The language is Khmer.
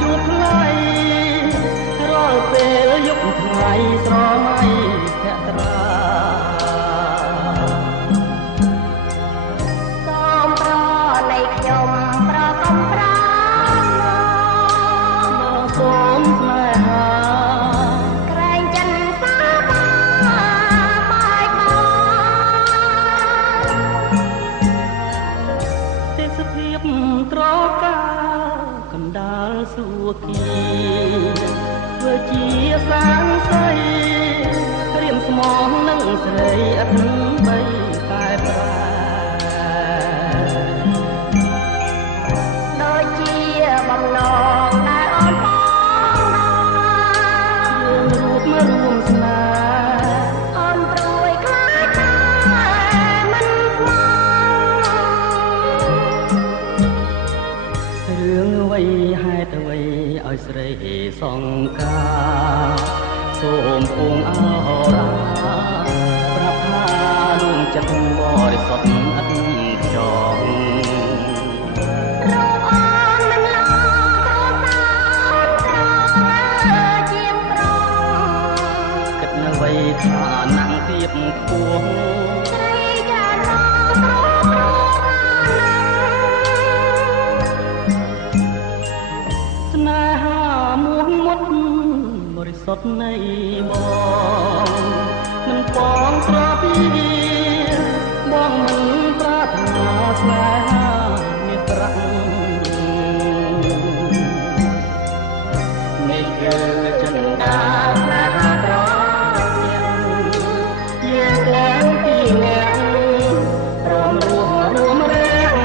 ជួបថ្លៃរាល់ពេលយប់ថ្ងៃស្រមៃភក្ត្រាសូមប្រណីខ្ញុំប្រកំប្រាមកសូមស្នេហាក្រែងចិនសាបាបាយបាទេសភាពត្រកាកណ្ដាលសួគ៌ធ្វើជាសាងសីក្រៀមស្មងនឹងស្រីអត់បីតែប្រាដូចជាបំណងដែលអូនបងរូបមករួមស្នេហ៍អូនព្រួយខ្លាចតែមិនខ្មងរឿងអ្វីហេតុអ្វីឲ្យស្រីសង្ការសូមពងអរ៉ាប្រាប់ថាលួងចិត្តបរិសុទ្ធឥតខ្ចងរូបអូនមិនឡងក្រសានក្រជាងប្រងគិតនៅអ្វីថាណាំងទៀតខ្ពស់ស្រីចានមកត្រង់ស្នេហាមួងមុតបរិសុទ្ធនៃបងមិនបងស្រាពីបងមិនប្រាថ្នាស្នេហាមានប្រាក់នេះគឺចិន្តាស្នេហាត្រង់យើងឡើងពីអ្នកព្រមរួមរាំ